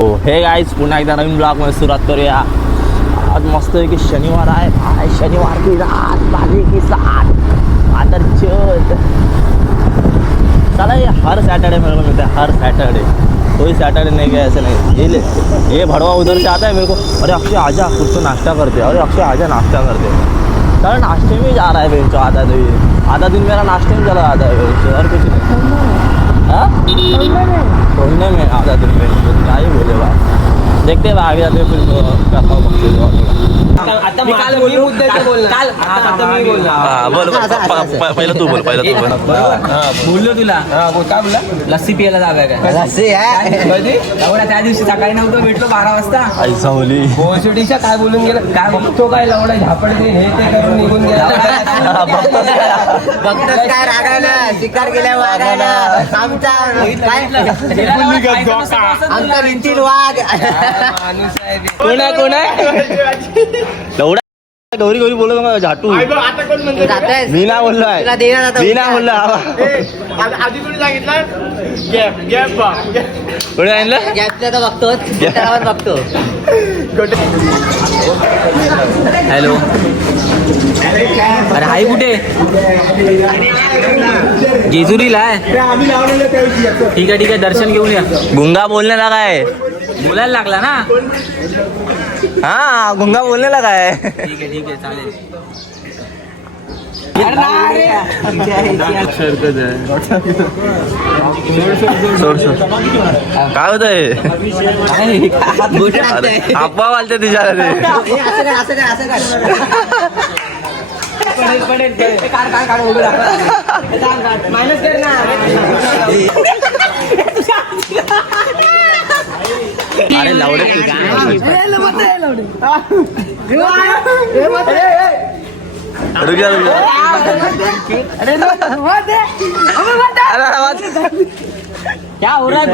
हे गाईज पुन्हा एकदा नवीन ब्लॉगमध्ये सुरुवात करूया. आज मस्त की शनिवार आहे. शनिवार की रात बाजी की साथ आदर चोद. चला ये हर सैटरडे मेरे को मिलता है, हर सैटरडे. कोई सैटरडे नहीं गया ऐसे नहीं. ये भड़वा उधर से आता है मेरे को, अरे अक्षय आजा कुछ तो नाश्ता करते. अरे अक्षय आजा नाश्ता करते. चलो नाश्ते में जा रहा है बेंचो. आधा दिन मेरा नाश्ते में चला जाता है और कुछ नहीं. हाँ घूमने में आधा दिन में क्या ही बोले बात. देखते हैं आगे जाते फिर करता हूँ. पहिलं तू बोल. बोललो तुला काय बोला लस्सी प्यायला जागा काय लस्सी आहे त्या दिवशी सकाळी नव्हतं भेटलो 12 वाजता. ऐसा बोली बोसडीच्या काय बोलून गेलं काय बघतो काय लवडा झापड हे ते करून निघून गेला. बघतोस काय रागायला शिकार केल्या वागायला आमचा आमचा भिंतील वाघ माणूस आहे कोण आहे लवडा गौरी गौरी बोलत मग झाटू. मी ना बोललोय मी ना बोललो. आधी कोणी सांगितलं कोणी आणलं गॅपला तर बघतोच बघतो. हॅलो अरे हाय कुठे जेजुरीला आहे. ठीक आहे दर्शन घेऊन या. गुंगा बोलने लगा है. बोलायला लागला ना. हाँ गुंगा बोलने लगा है. ठीक आहे चालेल. काय होत आहे अप्पा वालते तुझ्या अरे लावडे क्या हो रहा है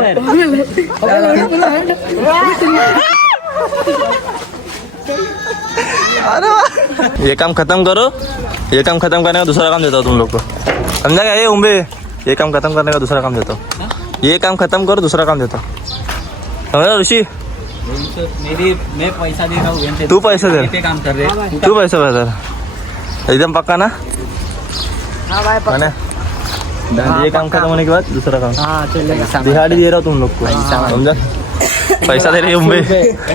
ये काम खत्म करो. ये काम खत्म करने का दूसरा काम देता हूँ तुम लोग को. समझा क्या ये उम्बे. ये काम खत्म करने का दूसरा काम देता हूँ. ये काम खत्म करो दूसरा काम देता हूँ. समझा ऋषि. मैं पैसा दे रहा हूँ. तू पैसा दे. ते काम कर रहे तू पैसा दे एकदम पक्का ना. है ये काम खत्म होने के बाद दूसरा काम दिहाड़ी दे रहा हूँ तुम लोग को. समझा पैसा दे रही उम्बे.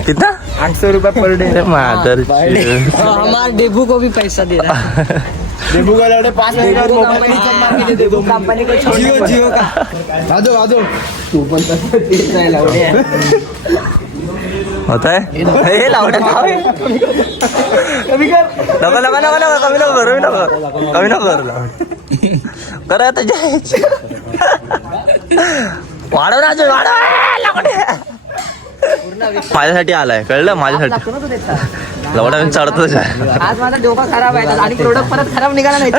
कितना 800 रुपये पर डे. मादर हमारे डेबू को भी पैसा दे रहा है. डेबू का लौटे 5 कंपनी को जियो का आजो तू पण होता है हे लावडा कमी कर कमी नको करा आता जायचं. वाढव ना माझ्यासाठी आलाय कळलं. माझ्यासाठी लवडा मी चढतोच आहे. आज माझा डोका खराब आहे आणि प्रोडक्ट परत खराब निघाला नाही.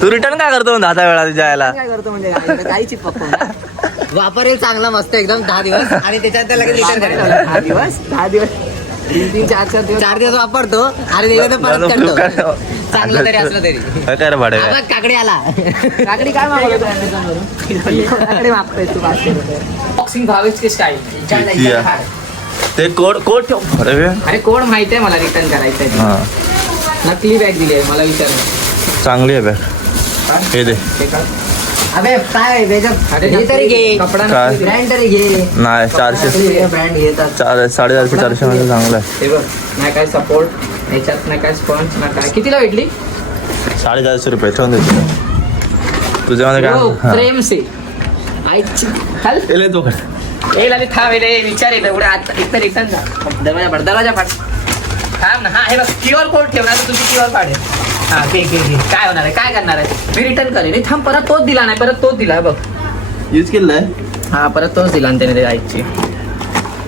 तू रिटर्न काय करतो 10 वेळा जायला. काय करतो म्हणजे गाईची पप्पा वापरेल चांगला मस्त एकदम 10 दिवस आणि त्याच्यात लगेच रिटर्न करेल. 10 दिवस 3 4 दिवस वापरतो आणि परत करतो. चांगलं तरी असलं तरी काय रे भाडे काकडी आला. काकडी काय मागवतो काकडी मागतोय तू 500 रुपये. बॉक्सिंग भावेशची स्टाईल ते कोड ठेव. अरे कोड माहिती आहे मला रिटर्न करायचं आहे. नकली बॅग दिली आहे मला विचार. चांगली आहे बॅग. हे दे. अबे काय हे तरी घे कपडा काय? ब्रँड तरी घे. नाही 400 ब्रँड घेतात 450-400 मध्ये चांगलं आहे. हे बघ नाही काय सपोर्ट याच्यात नाही काय स्पंज ना काय. कितीला भेटली 450 रुपये ठेवून देतो तुझ्यामध्ये काय. प्रेम से आईची हल तो येईल आणि थांब येईल विचार येईल एवढ्या आता एक तर रिटर्न जा दरवाजा फाट थांब ना. हा हे बघ QR कोड ठेवणार तुझी QR काढेल. हा घे काय होणार आहे काय करणार आहे मी रिटर्न करेन. नाही थांब परत तोच दिला नाही परत तोच दिला बघ. यूज केलाय. हा परत तोच दिला त्याने ते आईची.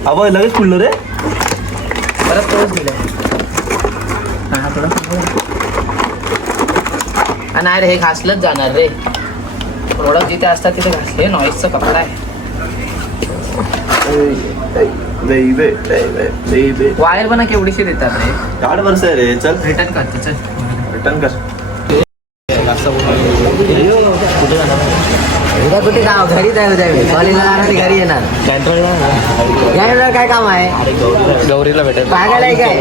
अबो लगेच खुललो रे. परत तोच दिला. हा थोडं नाही रे हे घासलंच जाणार रे. प्रोडक्ट जिथे असतात तिथे घासले. नॉईसचा कपडा आहे. वायर पण केवढीशी देतात रे. 8 वर्ष आहे रे. चल रिटर्न करतो चल रिटर्न कर. कुठे गाव घरीच आहे उद्या मी कॉलेजला जाणार आणि घरी येणार गॅरेंटवर काय काम आहे गौरीला भेटेल पागायला आहे काय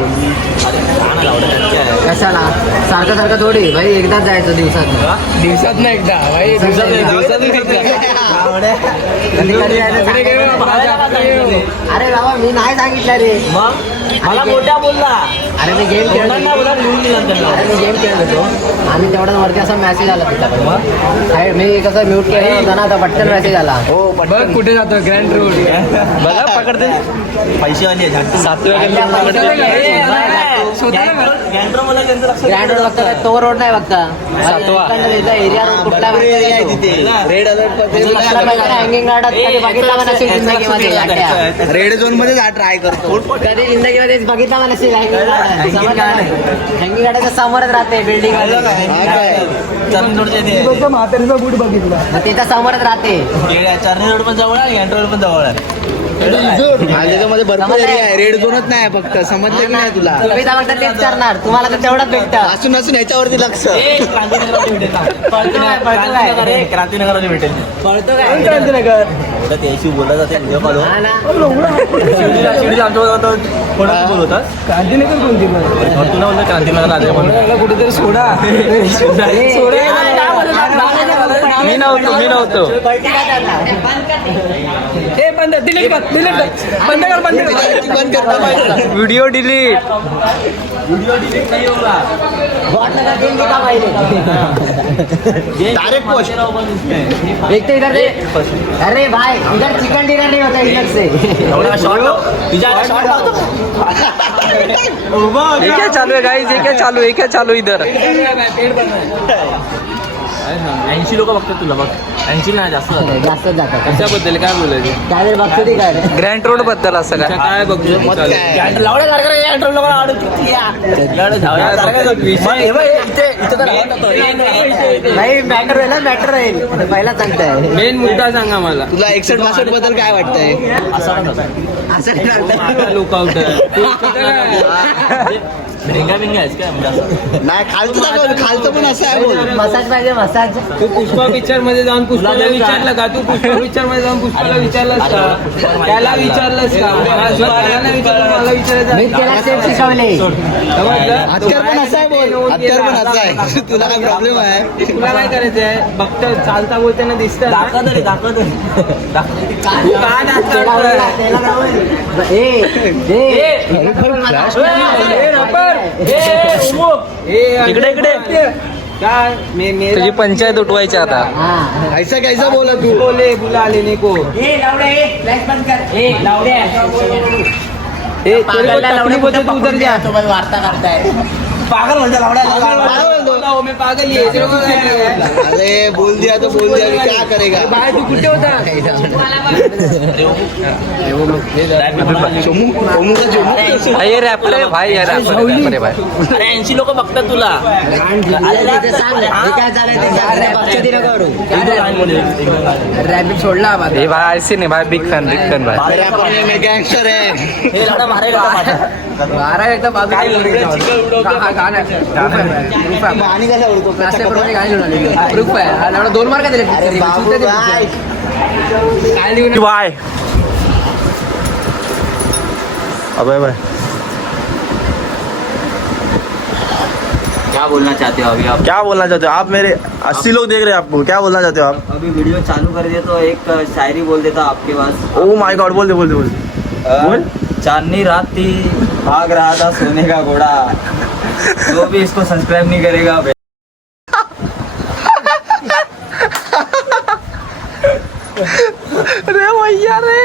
कशाला सारखं सारखं थोडी भाई एकदाच जायचं दिवसात नाही एकदा भाई कधी कधी जायचं सांगायचं नाही. अरे बाबा मी नाही सांगितलं रे मग मला मोठ्या बोलला अरे मी गेम खेळत कोणाला बोला लिहून दिला त्यांना अरे मी गेम खेळत होतो आणि तेवढ्याच वरती असा मेसेज आला तिथं मग मी कसं म्यूट केलं होतं ना आता पटकन मेसेज आला हो बघ कुठे जातो ग्रँड रोड बघा पकडते पैसे वाली गँड्रो मला त्यांचं लक्ष ग्रँड रोड बघता तो रोड नाही बघता एरिया रोड कुठला रेड हँगिंग गार्डात कधी बघितला पण नसेल जिंदगीमध्ये गाड्या. रेड झोन मध्ये ट्राय करतो कधी जिंदगीमध्ये बघितला पण नसेल हँगिंग गार्ड हँगिंग गार्डाच्या समोरच राहते बिल्डिंग म्हातारीचा बूट बघितला तिथं समोरच राहते चर्नी रोड पण जवळ आहे गँड्रो रोड पण जवळ आहे त्याच्यामध्ये भरपूर एरिया आहे रेड झोनच नाही फक्त समजलं की नाही तुला तुम्ही तर फक्त तेच करणार तुम्हाला तर तेवढंच भेटतं असून असून याच्यावरती लक्ष क्रांतीनगरमध्ये भेटेल कळतो काय क्रांतीनगर त्याशी बोलत जाते व्हिडिओ कॉल हा ना कोणाला बोलवतात क्रांतीनगर कोणती तुला बोलतो क्रांतीनगर आले म्हणून कुठेतरी सोडा मी नव्हतो पलटी काय करणार? हे बंद डिलीट कर बंद कर व्हिडिओ डिलीट बॉट लगा देंगे का भाई डायरेक्ट पोस्ट देखते इधर दे अरे भाई इधर चिकन डिनर नहीं होता इधर से ये क्या चालू है गाइस ये क्या चालू इधर 80 लोक बघतात तुला बघ 80 नाही जास्त जास्तच जातात त्याच्याबद्दल काय बोलायचं काय जर बघतो ते काय रे? ग्रँड रोड बद्दल असं काय काय बघतो नाही मॅटर आहे ना मॅटर आहे पहिला सांगताय मेन मुद्दा सांगा मला तुला 61-62 बद्दल काय वाटतंय असं नाही वाटतं. लोक आउट भिंगा आहेस काय म्हणजे नाही खालचं पण असं आहे बोल मसाज पाहिजे मसाज तू पुष्पा पिक्चर मध्ये जाऊन पुष्पाला विचारलं का तू पुष्पा पिक्चर मध्ये जाऊन पुष्पाला विचारलंस का त्याला विचारलंस का त्याला विचारलं मला मी विचारायचं त्याला स्टेप शिकवले हत्यार पण असं आहे बोल हत्यार पण असं आहे तुला काय प्रॉब्लेम आहे तुला काय करायचंय बघता चालता बोलताना दिसत दाखव इकडे काय तुझी पंचायत उठवायची आता ऐसा कैसा बोला तू बोले बुला लेने को उधर जा वार्ता करताय पागल म्हणजे मैं पागल ही है अरे बोल दिया तो बोल दिया क्या करेगा बाय तू कुठे होता ये रॅपर भाई ये रॅपर भाई अरे 80 लोक बघतात तुला रॅबिट सोडला हे भाई ऐसे नाही भाई बिग फॅन भाई रॅपर में गँगस्टर है हे लढा मारेगा बारा एकदा आणि कसा उडतो प्रूफ आहे 2 मार्क दिले बाय अबे भाई क्या बोलना चाहते हो अभी आप? क्या बोलना चाहते हो आप मेरे 80 लोग देख रहे हैं आपको क्या बोलना चाहते हो आप अभी वीडियो चालू कर दिया तो एक शायरी बोल देता आपके पास। ओ माय गॉड बोल दे बोल चांदनी रात थी भाग रहा था सोने का घोड़ा जो भी इसको सब्सक्राइब नहीं करेगा रे भैया रे